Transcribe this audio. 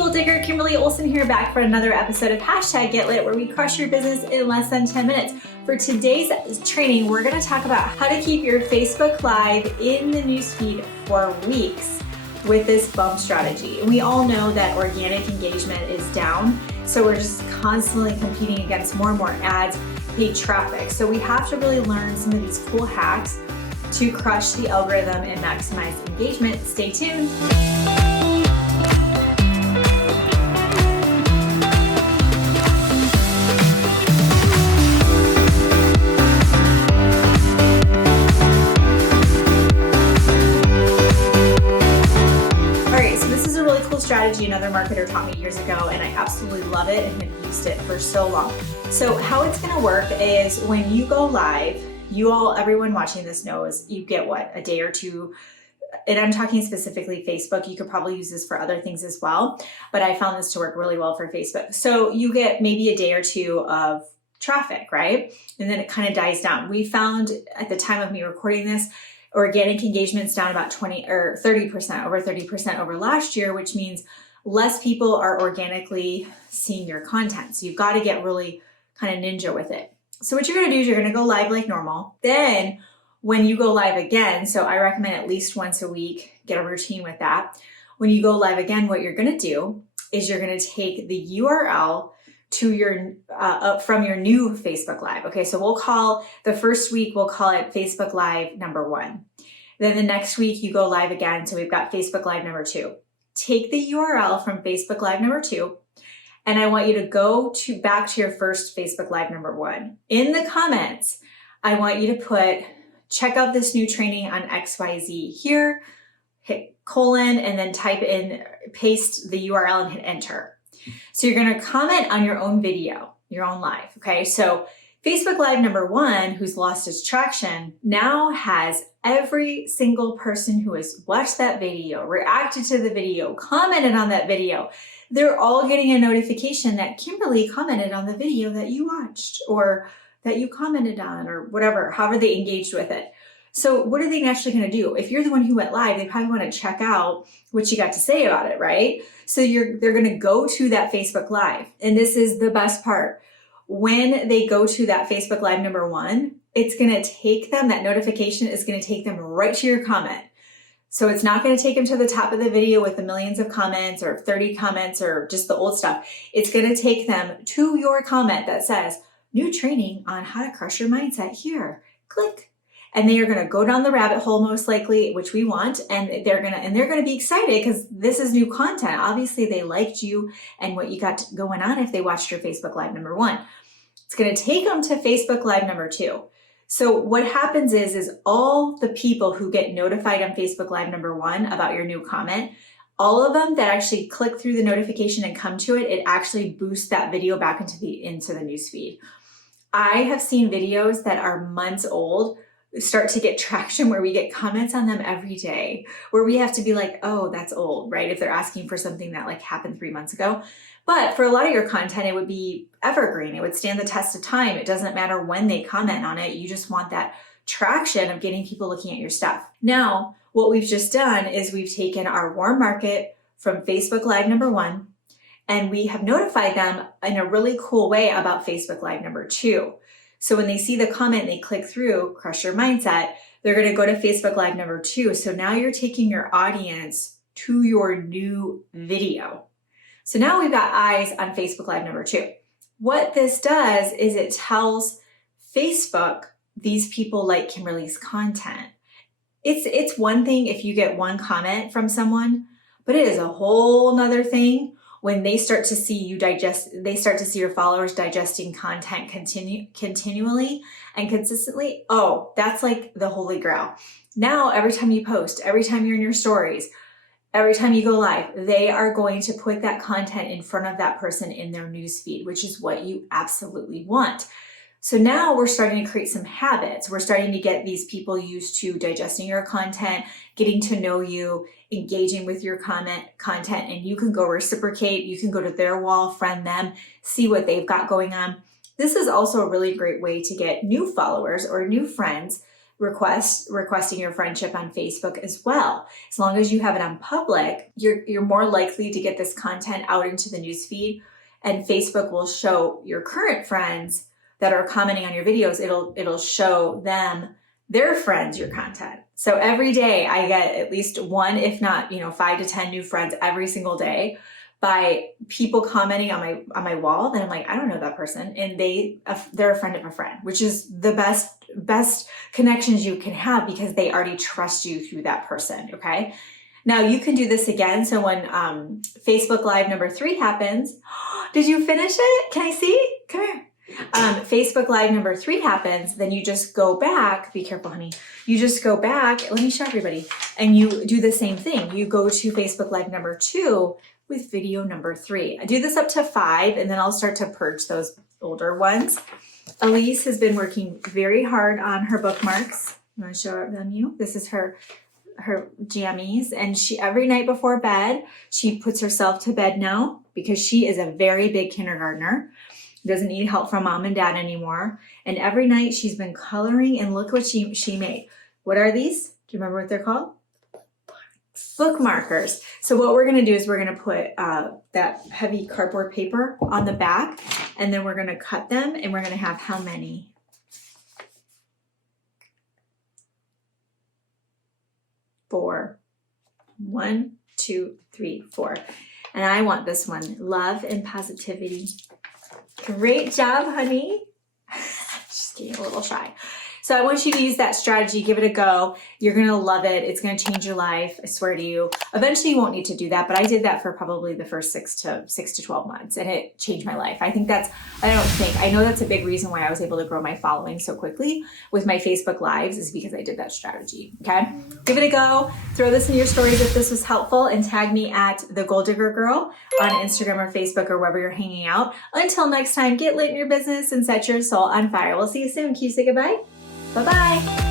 Goal Digger, Kimberly Olson here, back for another episode of Hashtag Get Lit, where we crush your business in less than 10 minutes. For today's training, we're going to talk about how to keep your Facebook Live in the newsfeed for weeks with this bump strategy. And we all know that organic engagement is down, so we're just constantly competing against more and more ads, paid traffic. So we have to really learn some of these cool hacks to crush the algorithm and maximize engagement. Stay tuned. Strategy another marketer taught me years ago, and I absolutely love it and have used it for so long. So how it's going to work is when you go live, everyone watching this knows you get what, a day or two, and I'm talking specifically Facebook. You could probably use this for other things as well, but I found this to work really well for Facebook. So you get maybe a day or two of traffic, right? And then it kind of dies down. We found at the time of me recording this, organic engagement's down about 20 or 30%, over 30% over last year, which means less people are organically seeing your content. So you've got to get really kind of ninja with it. So what you're going to do is you're going to go live like normal. Then when you go live again, so I recommend at least once a week, get a routine with that. When you go live again, what you're going to do is you're going to take the URL to your from your new Facebook Live. Okay, so we'll call the first week, we'll call it Facebook Live number 1. Then the next week you go live again, so we've got Facebook Live number 2. Take the URL from Facebook Live number 2, and I want you to go back to your first Facebook Live number 1. In the comments, I want you to put, check out this new training on XYZ here, hit colon, and then type in, paste the URL and hit enter. So you're going to comment on your own video, your own live. Okay, so Facebook Live number 1, who's lost its traction, now has every single person who has watched that video, reacted to the video, commented on that video. They're all getting a notification that Kimberly commented on the video that you watched, or that you commented on, or whatever, however they engaged with it. So what are they actually going to do? If you're the one who went live, they probably want to check out what you got to say about it, right? So they're going to go to that Facebook Live. And this is the best part. When they go to that Facebook Live number 1, it's going to take them, that notification is going to take them right to your comment. So it's not going to take them to the top of the video with the millions of comments or 30 comments or just the old stuff. It's going to take them to your comment that says, new training on how to crush your mindset here. Click. And they are going to go down the rabbit hole, most likely, which we want, and they're going to be excited because this is new content. Obviously, they liked you and what you got going on if they watched your Facebook Live number 1. It's going to take them to Facebook Live number 2. So what happens is all the people who get notified on Facebook Live number 1 about your new comment, all of them that actually click through the notification and come to it, it actually boosts that video back into the newsfeed. I have seen videos that are months old start to get traction where we get comments on them every day, where we have to be like, oh, that's old, right? If they're asking for something that like happened 3 months ago. But for a lot of your content, it would be evergreen. It would stand the test of time. It doesn't matter when they comment on it. You just want that traction of getting people looking at your stuff. Now, what we've just done is we've taken our warm market from Facebook Live number 1, and we have notified them in a really cool way about Facebook Live number 2. So when they see the comment, they click through, crush your mindset, they're going to go to Facebook Live number 2. So now you're taking your audience to your new video. So now we've got eyes on Facebook Live number 2. What this does is it tells Facebook these people like Kimberly's content. It's one thing if you get one comment from someone, but it is a whole nother thing when they start to see you they start to see your followers digesting content continually and consistently. Oh, that's like the holy grail. Now, every time you post, every time you're in your stories, every time you go live, they are going to put that content in front of that person in their newsfeed, which is what you absolutely want. So now we're starting to create some habits. We're starting to get these people used to digesting your content, getting to know you, engaging with your content, and you can go reciprocate. You can go to their wall, friend them, see what they've got going on. This is also a really great way to get new followers or new friends requesting your friendship on Facebook as well. As long as you have it on public, you're more likely to get this content out into the newsfeed, and Facebook will show your current friends that are commenting on your videos, it'll show them, their friends, your content. So every day I get at least one, if not, 5 to 10 new friends every single day by people commenting on my wall that I'm like, I don't know that person, and they're a friend of a friend, which is the best connections you can have because they already trust you through that person. Okay. Now you can do this again. So when Facebook Live number 3 happens, did you finish it? Can I see? Come here. Facebook Live number 3 happens, then you just go back. Be careful, honey. You just go back. Let me show everybody. And you do the same thing. You go to Facebook Live number 2 with video number 3. I do this up to 5, and then I'll start to purge those older ones. Elise has been working very hard on her bookmarks. I'm going to show them you. This is her jammies, and she every night before bed, she puts herself to bed now because she is a very big kindergartner. Doesn't need help from mom and dad anymore. And every night she's been coloring, and look what she made. What are these? Do you remember what they're called? Bookmarkers. So what we're going to do is we're going to put that heavy cardboard paper on the back, and then we're going to cut them, and we're going to have how many? 4. 1, 2, 3, 4. And I want this one, love and positivity. Great job, honey. Just getting a little shy. So I want you to use that strategy. Give it a go. You're going to love it. It's going to change your life. I swear to you. Eventually you won't need to do that, but I did that for probably the first 6 to 12 months, and it changed my life. I know that's a big reason why I was able to grow my following so quickly with my Facebook Lives, is because I did that strategy. Okay. Give it a go. Throw this in your stories if this was helpful, and tag me at the Goal Digger Girl on Instagram or Facebook or wherever you're hanging out. Until next time, get lit in your business and set your soul on fire. We'll see you soon. Can you say goodbye? Bye-bye.